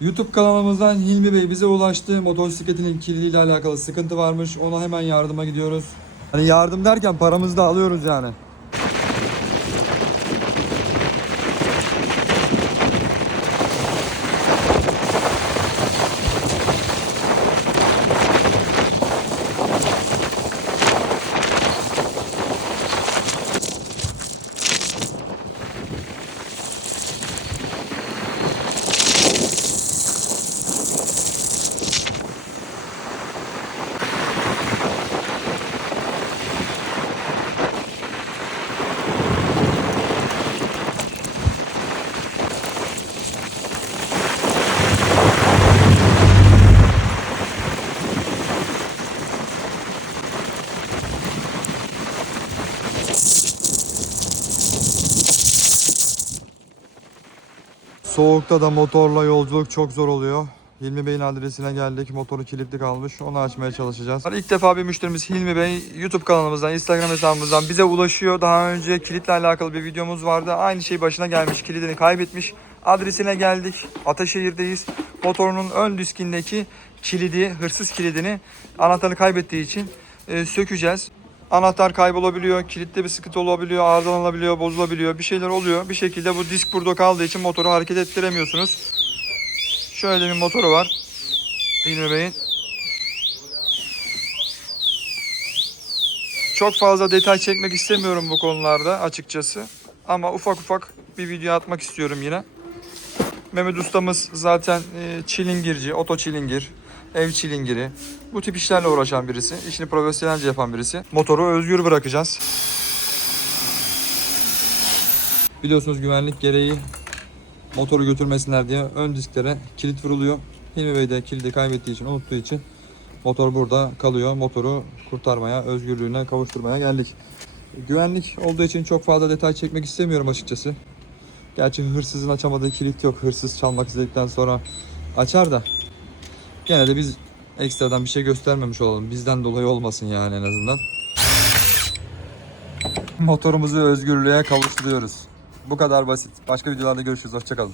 YouTube kanalımızdan Hilmi Bey bize ulaştı. Motosikletinin kilidиyle alakalı sıkıntı varmış. Ona hemen yardıma gidiyoruz. Hani yardım derken paramızı da alıyoruz yani. Soğukta da motorla yolculuk çok zor oluyor. Hilmi Bey'in adresine geldik. Motoru kilitli kalmış. Onu açmaya çalışacağız. İlk defa bir müşterimiz Hilmi Bey YouTube kanalımızdan, Instagram hesabımızdan bize ulaşıyor. Daha önce kilitle alakalı bir videomuz vardı. Aynı şey başına gelmiş. Kilidini kaybetmiş. Adresine geldik. Ataşehir'deyiz. Motorunun ön diskindeki kilidi, hırsız kilidini anahtarını kaybettiği için e, sökeceğiz. Anahtar kaybolabiliyor, kilitte bir sıkıntı olabiliyor, arızalanabiliyor, bozulabiliyor, bir şeyler oluyor. Bir şekilde bu disk burada kaldığı için motoru hareket ettiremiyorsunuz. Şöyle bir motoru var. Hilmi Bey'in. Çok fazla detay çekmek istemiyorum bu konularda açıkçası. Ama ufak ufak bir video atmak istiyorum yine. Mehmet ustamız zaten e, çilingirci, oto çilingir, ev çilingiri. Bu tip işlerle uğraşan birisi. İşini profesyonelce yapan birisi. Motoru özgür bırakacağız. Biliyorsunuz güvenlik gereği motoru götürmesinler diye ön disklere kilit vuruluyor. Hilmi Bey de kilidi kaybettiği için, unuttuğu için motor burada kalıyor. Motoru kurtarmaya, özgürlüğüne kavuşturmaya geldik. Güvenlik olduğu için çok fazla detay çekmek istemiyorum açıkçası. Gerçi hırsızın açamadığı kilit yok. Hırsız çalmak istedikten sonra açar da. Gene de biz ekstradan bir şey göstermemiş olalım. Bizden dolayı olmasın yani en azından. Motorumuzu özgürlüğe kavuşturuyoruz. Bu kadar basit. Başka videolarda görüşürüz. Hoşçakalın.